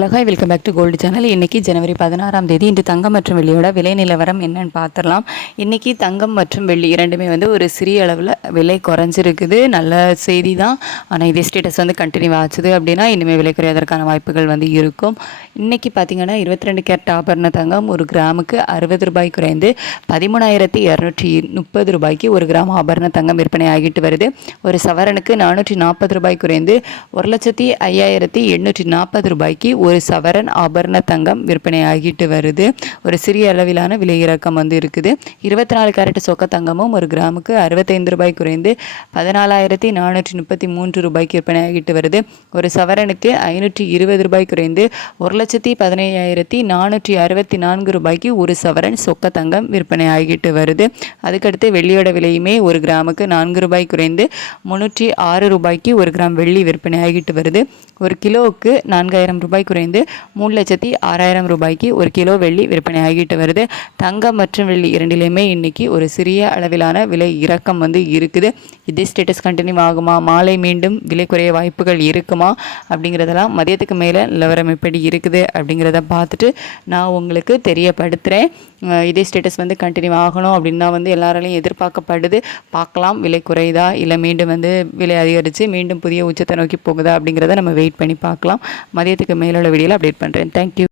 Hi, welcome back to gold channel. இன்றைக்கி ஜனவரி 16ஆம் தேதி. இன்று தங்கம் மற்றும் வெள்ளியோட விலை நிலவரம் என்னன்னு பார்த்துடலாம். இன்றைக்கி தங்கம் மற்றும் வெள்ளி இரண்டுமே ஒரு சிறிய அளவில் விலை குறைஞ்சிருக்குது. நல்ல செய்தி தான். ஆனால் இதே ஸ்டேட்டஸ் கண்டினியூ ஆச்சுது அப்படின்னா இனிமேல் விலை குறைவதற்கான வாய்ப்புகள் இருக்கும். இன்றைக்கி பார்த்திங்கன்னா 22 கேரட் ஆபரண தங்கம் ஒரு கிராமுக்கு 60 ரூபாய் குறைந்து 13,230 ரூபாய்க்கு ஒரு கிராம் ஆபரண தங்கம் விற்பனை ஆகிட்டு வருது. ஒரு சவரனுக்கு 440 ரூபாய் குறைந்து 1,05,840 ரூபாய்க்கு ஒரு சவரன் ஆபரண தங்கம் விற்பனை ஆகிட்டு வருது. ஒரு சிறிய அளவிலான விலை இறக்கம் இருக்குது. 24 கேரட் சொக்க தங்கமும் ஒரு கிராமுக்கு 65 ரூபாய் குறைந்து 14,433 ரூபாய்க்கு விற்பனை ஆகிட்டு வருது. ஒரு சவரனுக்கு 520 ரூபாய் குறைந்து 1,15,464 ரூபாய்க்கு ஒரு சவரன் சொக்க தங்கம் விற்பனை ஆகிட்டு வருது. அதுக்கடுத்து வெள்ளியோட விலையுமே ஒரு கிராமுக்கு 4 ரூபாய் குறைந்து 306 ரூபாய்க்கு ஒரு கிராம் வெள்ளி விற்பனை ஆகிட்டு வருது. ஒரு கிலோவுக்கு 4,000 ரூபாய் குறைந்து 3,06,000 ரூபாய்க்கு ஒரு கிலோ வெள்ளி விற்பனை ஆகிட்டு வருது. தங்கம் மற்றும் வெள்ளி இரண்டிலையுமே இன்னைக்கு ஒரு சிறிய அளவிலான விலை இறக்கம் இருக்குது. இதே ஸ்டேட்டஸ் கண்டினியூ ஆகுமா, மாலை மீண்டும் விலை குறைய வாய்ப்புகள் இருக்குமா அப்படிங்கிறதெல்லாம் மதியத்துக்கு மேலே நிலவரம் எப்படி இருக்குது அப்படிங்கிறத பார்த்துட்டு நான் உங்களுக்கு தெரியப்படுத்துகிறேன். இதே ஸ்டேட்டஸ் கண்டினியூ ஆகணும் அப்படின்னு தான் எல்லாராலையும் எதிர்பார்க்கப்படுது. பார்க்கலாம் விலை குறையுதா இல்லை மீண்டும் விலை அதிகரித்து மீண்டும் புதிய உச்சத்தை நோக்கி போகுதா அப்படிங்கிறத நம்ம வெயிட் பண்ணி பார்க்கலாம். மதியத்துக்கு மேலுள்ள வீடியோவில் அப்டேட் பண்ணுறேன். தேங்க்யூ.